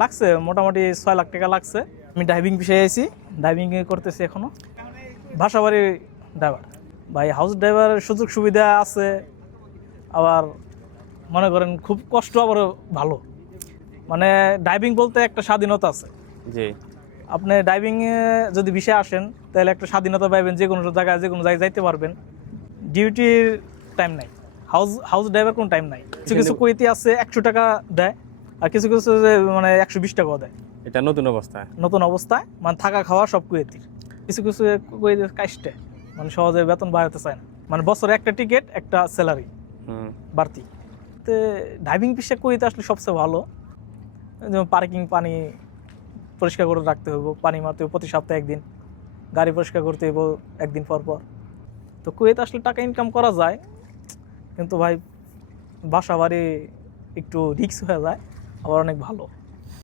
লাগছে মোটামুটি 6 লাখ টাকা লাগছে। আমি ড্রাইভিং পেশায় আছি, ড্রাইভিং করতেছি এখনো। বাসাবাড়ির ড্রাইভার ভাই, হাউস ড্রাইভারের সুযোগ সুবিধা আছে, আবার মনে করেন খুব কষ্ট আবার ভালো। মানে ড্রাইভিং বলতে একটা স্বাধীনতা আছে। জি। আপনি ড্রাইভিংয়ে যদি বিষয়ে আসেন তাহলে একটা স্বাধীনতা পাইবেন, যে কোনো জায়গায় যাইতে পারবেন। ডিউটির টাইম নাই, হাউস ড্রাইভার কোনো টাইম নাই। কিছু কিছু কুয়েতি আছে 100 টাকা দেয়, আর কিছু কিছু মানে 120 টাকাও দেয়। এটা নতুন অবস্থা। নতুন অবস্থায় মানে থাকা খাওয়া সব কুয়েতির। কিছু কিছু কুয়েতির কাস্টে মানে সহজে বেতন বাড়াতে চায় না, মানে বছরে একটা টিকিট একটা স্যালারি বাড়তি। তো ড্রাইভিং পেশা কুয়েতে আসলে সবচেয়ে ভালো। যেমন পার্কিং পানি পরিষ্কার করে রাখতে হইব, পানি মারতে হবে প্রতি সপ্তাহে একদিন, গাড়ি পরিষ্কার করতে হইব একদিন পর পর। তো কুয়েতে আসলে টাকা ইনকাম করা যায়, কিন্তু ভাই বাসা বাড়ি একটু রিস্ক হয়ে যায়, আবার অনেক ভালো।